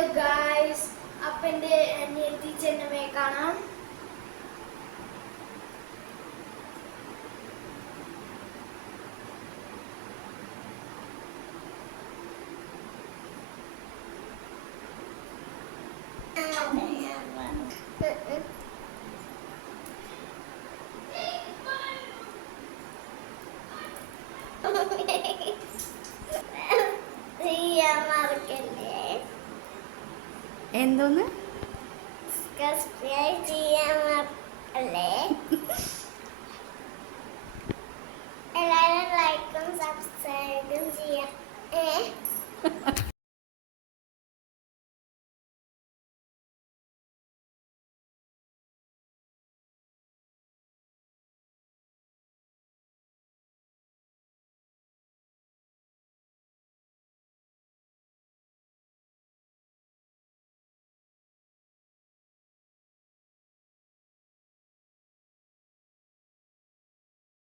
Hello guys, അപ്പം എൻ്റെ അനിയത്തി ചെന്നമ്മയെ കാണാം. എന്തോന്ന് എല്ലാവരും ലൈക്കും സബ്സ്ക്രൈബും ചെയ്യാം.